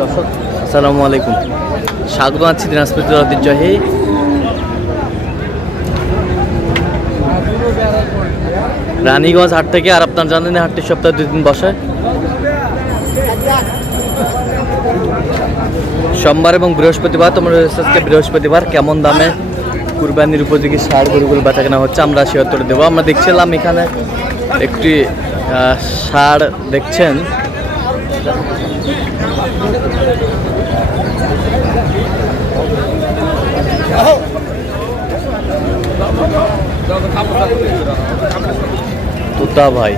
দর্শক আসসালামু আলাইকুম, স্বাগত আছি দিনাজপুর জেলার ঐতিহ্যবাহী রানীগঞ্জ হাট থেকে। আর আপনার জানেন হাটটি সপ্তাহে 2 দিন বসে, সোমবার এবং বৃহস্পতিবার। তোমরা আজকে বৃহস্পতিবার কেমন দামে কুরবানির উপযোগী ষাঁড় গরুগুলো বেচা কেনা হচ্ছে আমরা সে উত্তর দেবো। আমরা দেখছিলাম এখানে একটি ষাঁড় দেখছেন, তোতা ভাই।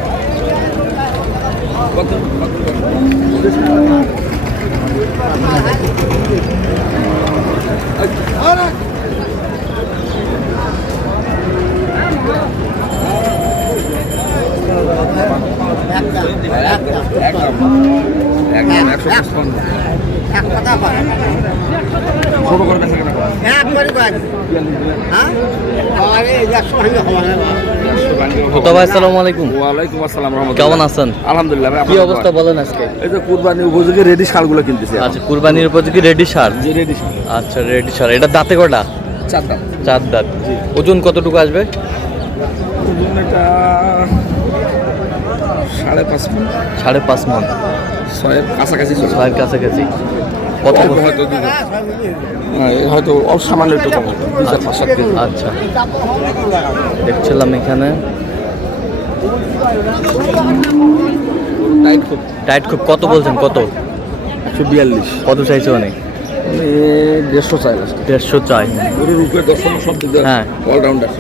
আসসালামু আলাইকুম। ওয়ালাইকুম আসসালাম। কেমন আছেন? আলহামদুলিল্লাহ। কি অবস্থা বলেন আজকে? এই যে কুরবানির উপযোগী রেডি ষাঁড়গুলো কিনতেছি। আচ্ছা, কুরবানির উপযোগী রেডি ষাঁড়। জি, রেডি ষাঁড়। আচ্ছা, রেডি ষাঁড়। এটা দাঁতে কটা? 4 দাঁত। 4 দাঁত। ওজন কতটুকু আসবে? ওজন এটা 5.5 মণ। 5.5 মণ। 6-এর কাছাকাছি। 6-এর কাছাকাছি। কত হয়তো হয়তো অল্প সামান্য একটু কম, 2-4-5 কেজি। আচ্ছা, দেখছিলাম এখানে টাইট খুব। কত বলছেন? কত? 142। কত চাইছে? অনেক 150 চাই। 150 চাই। পুরো রূপের দর্শন সব দিকে। হ্যাঁ, অলরাউন্ডার।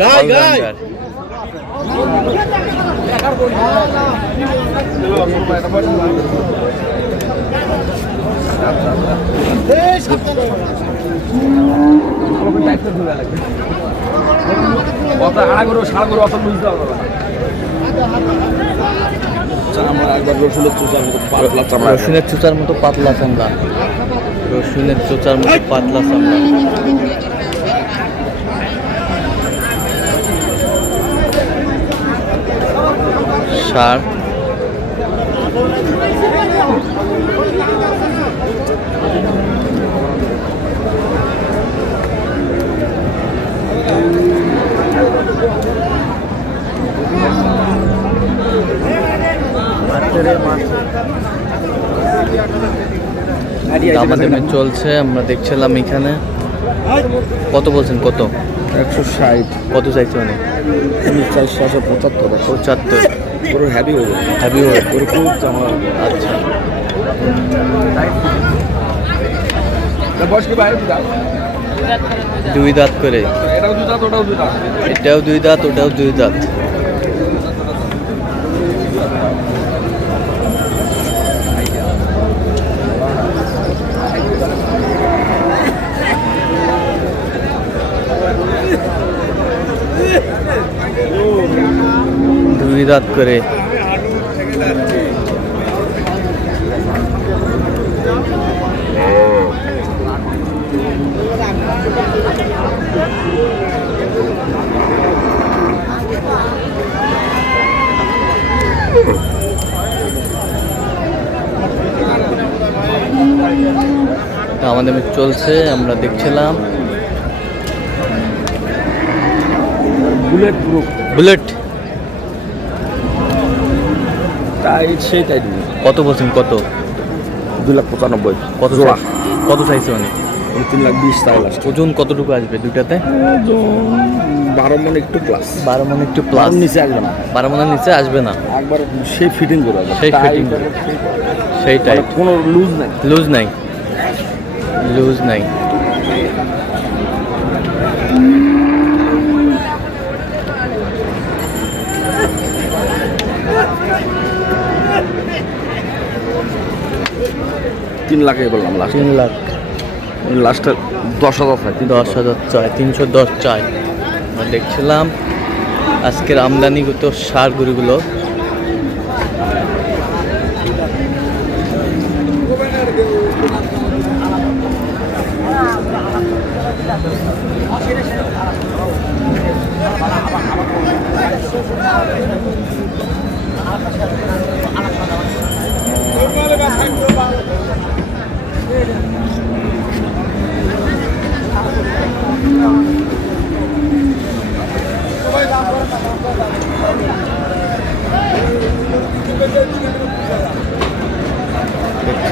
রসুনের চুচার মতো পাতলা চামড়া। রসুনের চুচার মতো পাতলা চামড়া। ষাঁড় দামাদামি চলছে, আমরা দেখছিলাম এখানে। কত বলছেন? কত? 160। কত চাইছে? অনেক 75। পুরো হ্যাভি হয়ে যাবে। হ্যাভি হয়ে পুরো খুব চামড়া। আচ্ছা, বয়স কি বাইরে? 2 দাঁত করে। এটাও 2 দাঁত, ওটাও 2 দাঁত। এটাও 2 দাঁত, ওটাও 2 দাঁত। দুই দাঁত করে। আমাদের চলছে, আমরা দেখছিলাম। বুলেট টাইট, সেই টাইট। কত বলছেন? কত? 2,95,000। কত জোড়া? কত চাইছে? অনেক 3,20,000 চাই লাস্ট। ওজন কতটুকু আসবে দুইটাতে? 12 মণ একটু প্লাস। 12 মণ একটু প্লাস। নিচে আসবে না। 12 মণের নিচে আসবে না। একবার সেই ফিটিং করে, সেই ফিটিং, সেই টাইপ। কোনো লুজ নাই। লুজ নাই, লুজ নাই। $3 বললাম লাস্ট। 3 লাখ। লাস্টে 10,000 চাই। 10,000 চাই। 310 চাই। আমরা দেখছিলাম আজকের আমদানিগত ষাঁড় গরুগুলো।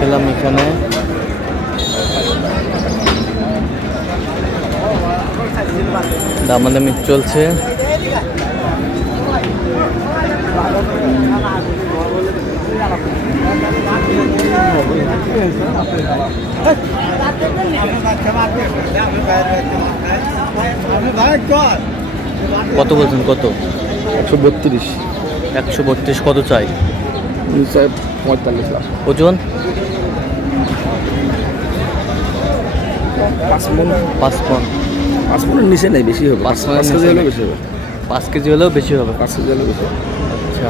দেখছিলাম এখানে দামাদামি চলছে। কত বলছেন? কত? 132। 132। কত চাই? 45 লাখ। ওজন? 5 মণ। 5 মণ। 5 মণের নিচে নেই, বেশি হবে। 5 মণের 5 নিচে কেজি হলে নেই। বেশি হবে। 5 কেজি হলেও বেশি হবে। 5 কেজি হলে বেশি হবে। আচ্ছা,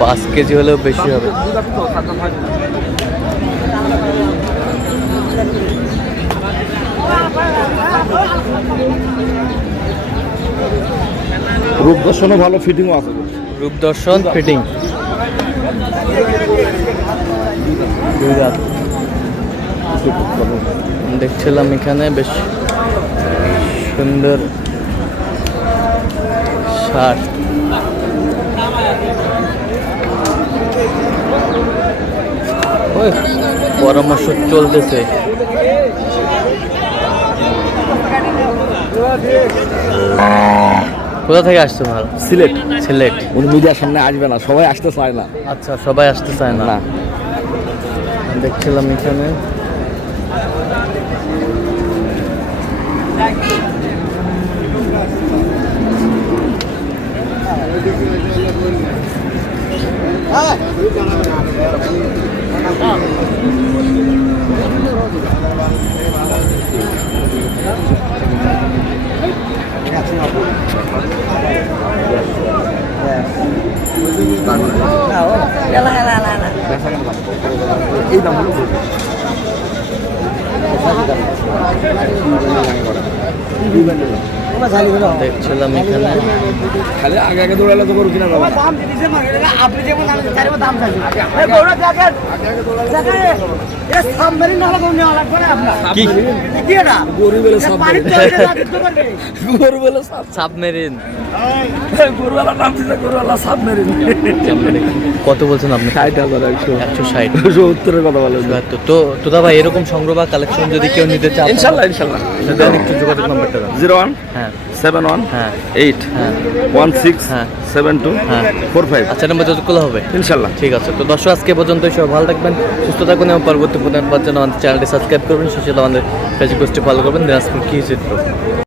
5 কেজি হলেও বেশি হবে। রূপদর্শনও ভালো, ফিটিংও আছে। রূপদর্শন ফিটিং। দুই রাত দেখছিলাম এখানে বেশ সুন্দর শার্ট। ওই পরামর্শ চলতেছে। কোথা থেকে আসছো ভাই? সিলেট। সিলেট। উনি মিডিয়ার সামনে আসবে না, সবাই আসতে চায় না। আচ্ছা, সবাই আসতে চায় না। দেখছিলাম এখানে এই দাম হলো দেখছিলাম এখানে খালি আগে আগে দৌড়ালে তো গরু কিনা যাবে। কি গরু বলে গরু বলে সাবমেরিন? গরুওয়ালা নাম দিতে, গরুওয়ালা সাবমেরিন। কত বলছেন আপনি? 60,000। 160। 70-এর কথা বলে। তো তোদা ভাই, এরকম সংগ্রহ বা কালেকশন যদি কেউ নিতে চায়, ইনশাল্লাহ ইনশাল্লাহ। দেন একটু যোগাযোগ নাম্বারটা দেন। 01 হ্যাঁ 71 হ্যাঁ 8 হ্যাঁ 16 হ্যাঁ 72 হ্যাঁ 45। আচ্ছা, নাম্বার যোগাযোগ করলে হবে। ইনশাল্লাহ। ঠিক আছে, তো দর্শক আজকে পর্যন্ত সবাই ভালো থাকবেন, সুস্থ থাকবেন এবং পরবর্তী প্রতিদিন পাওয়ার জন্য আমাদের চ্যানেলটি সাবস্ক্রাইব করবেন, সেই সাথে আমাদের ফেসবুক পেজটি ফলো করবেন। দিনাজপুর কি চিত্র।